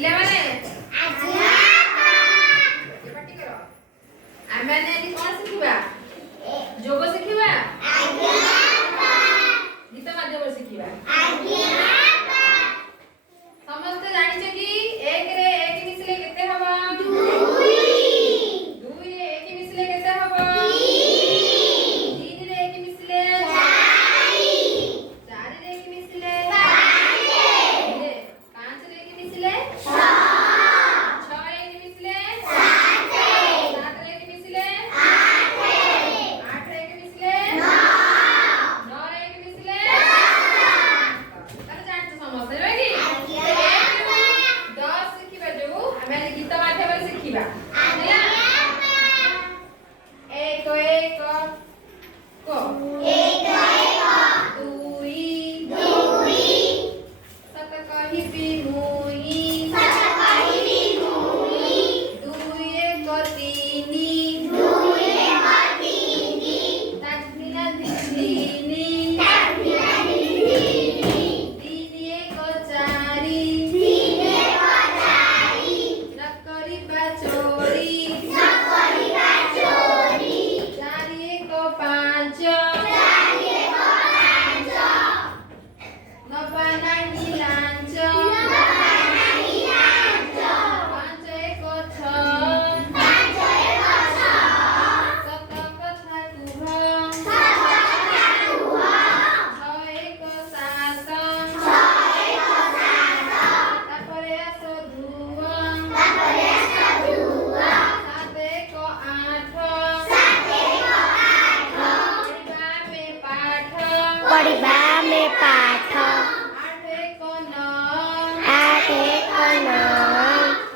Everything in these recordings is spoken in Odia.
ପିଲା ମାନେ ପାଟି କର। ଆମେ ଆଜି କଣ ଶିଖିବା? ଯୋଗ ଶିଖିବା, ଗୀତ ମାଧ୍ୟମରେ ଶିଖିବା। ସମସ୍ତେ ଜାଣିଛ କି 1 ରେ 1 ମିଶିଲେ କେତେ ହବ? 2 ରେ 1 ମିଶିଲେ କେତେ ହବ? 3 ରେ 1 ମିଶିଲେ 4 ରେ 1 ମିଶିଲେ 5 ରେ 1 ମିଶିଲେ 6 ରେ 1 ମିଶିଲେ 7 ରେ 1 ମିଶିଲେ 8 ରେ 1 ମିଶିଲେ 9 ରେ 1 ମିଶିଲେ ତାହେଲେ ଜାଣିଛ ସମସ୍ତେ ନୁହେଁ କି? 10 ଶିଖିବା ଯୋଉ ଆମେ ଆଜି ଗୀତ ମାଧ୍ୟମରେ ଶିଖିବା ହେଲା। 1 1 କ 2 ସତ କହିବି ମୁଇଁ 2 1 3 ତାକବିନା ଦିନି 3 1 4 ନ କରିବା ଚୋରି 4 1 5 ନବା ନାହିଁ ଲାଞ୍ଚ 5 1 6 ସତ କଥା କୁହ 6 1 7 ତାପରେ ଆସ ଧୁଅ 7 1 8 पढ़िबा में पाठ 8 1 9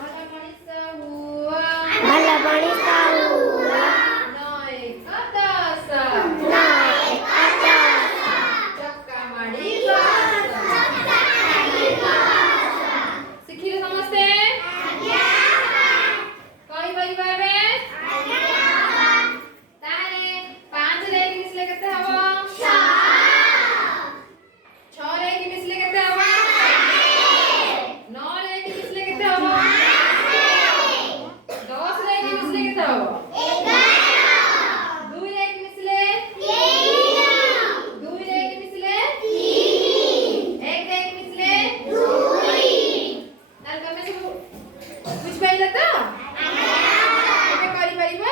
ଭଲ ମଣିଷ ହୁଅ भल मଣିଷ हुआ 9 1 10 ଚକା ମାଡ଼ି ଶିଖିଲେ ସମସ୍ତେ? କହିପାରିବା ଏବେ? ତାହେଲେ 5 ରେ 1 ମିଶିଲେ କେତେ ହବ? 6 ରେ 1 ମିଶିଲେ କେତେ ହବ? 9 ରେ 1 ମିଶିଲେ କେତେ ହବ? 10 ରେ 1 ମିଶିଲେ କେତେ ହବ? 2 ରେ 1 ମିଶିଲେ 2 ରେ 1 ମିଶିଲେ 1 ରେ 1 ମିଶିଲେ ତାହେଲେ ତମେ ସବୁ ବୁଝିପାରିଲ ତ? ଏବେ କରିପାରିବ?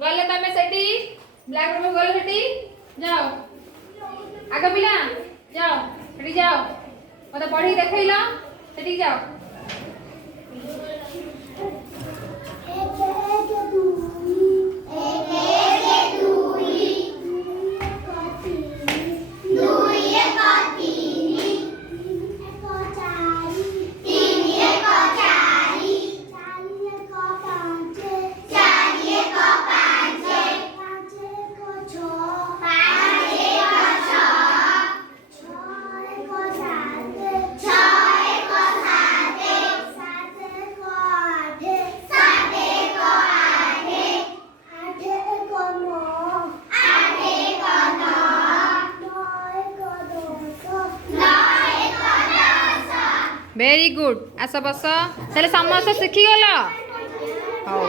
ଗଲେ ତମେ ସେଠି ବ୍ଲାକ୍ ବୋର୍ଡ ଗଲେ ସେଠି ଯାଅ ଆଗ ପିଲା ଯାଅ ସେଠି ଯାଅ ମତେ ପଢିକି ଦେଖେଇଲ ସେଠିକି ଯାଅ। Very good. ଆସ ବସ। ତାହେଲେ ସମସ୍ତେ ଶିଖିଗଲ? ହଉ।